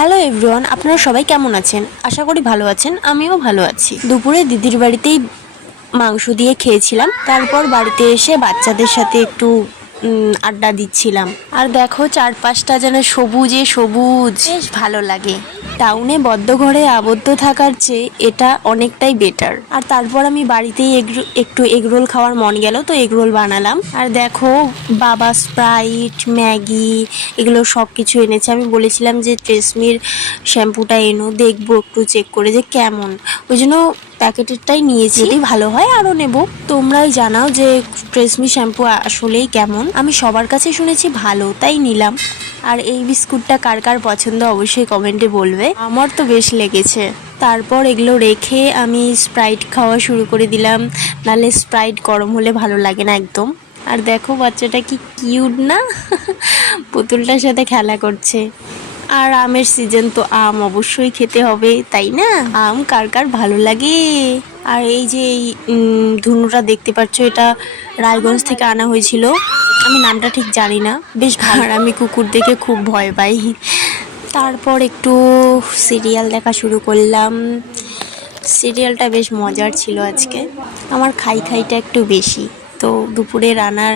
Hello everyone, আপনারা সবাই কেমন আছেন? আশা করি ভালো আছেন। আমিও ভালো আছি। দুপুরে দিদির বাড়িতেই মাংস দিয়ে খেয়েছিলাম। তারপর বাড়িতে এসে বাচ্চাদের সাথে একটু আড্ডা দিচ্ছিলাম। আর দেখো চারপাশটা যেন সবুজে সবুজ, বেশ ভালো লাগে। টাউনে বদ্ধ ঘরে আবদ্ধ থাকার চেয়ে এটা অনেকটাই বেটার। আর তারপর আমি বাড়িতেই একটু এগরোল খাওয়ার মন গেল, তো এগরোল বানালাম। আর দেখো বাবা স্প্রাইট, ম্যাগি এগুলো সব কিছু এনেছে। আমি বলেছিলাম যে ট্রেসমির শ্যাম্পুটা এনো, দেখবো একটু চেক করে যে কেমন, ওই জন্য প্যাকেটেরটাই নিয়েছি। যদি ভালো হয় আরও নেব। তোমরাই জানাও যে ট্রেসমি শ্যাম্পু আসলেই কেমন। আমি সবার কাছে শুনেছি ভালো, তাই নিলাম। আর এই বিস্কুটটা কার কার পছন্দ অবশ্যই কমেন্টে বলবে। আমার তো বেশ লেগেছে। তারপর এগুলো রেখে আমি স্প্রাইট খাওয়া শুরু করে দিলাম, নাহলে স্প্রাইট গরম হলে ভালো লাগে না একদম। আর দেখো বাচ্চাটা কি কিউট না, পুতুলটার সাথে খেলা করছে। আর আমের সিজন, তো আম অবশ্যই খেতে হবে, তাই না? আম কার কার ভালো লাগে। আর এই যে এই ধুনুটা দেখতে পাচ্ছ, এটা রায়গঞ্জ থেকে আনা হয়েছিল। আমি নামটা ঠিক জানি না, বেশ ভালো। আর আমি কুকুর দেখে খুব ভয় পাই। তারপর একটু সিরিয়াল দেখা শুরু করলাম। সিরিয়ালটা বেশ মজার ছিল আজকে। আমার খাইটা একটু বেশি, তো দুপুরে রান্নার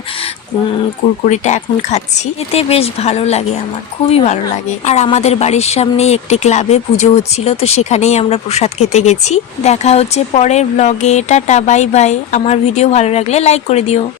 কুরকুরিটা এখন খাচ্ছি। এতে বেশ ভালো লাগে, আমার খুবই ভালো লাগে। আর আমাদের বাড়ির সামনেই একটি ক্লাবে পুজো হচ্ছিল, তো সেখানেই আমরা প্রসাদ খেতে গেছি। দেখা হচ্ছে পরের ব্লগে। Tata, bye bye. আমার ভিডিও ভালো লাগলে লাইক করে দিও।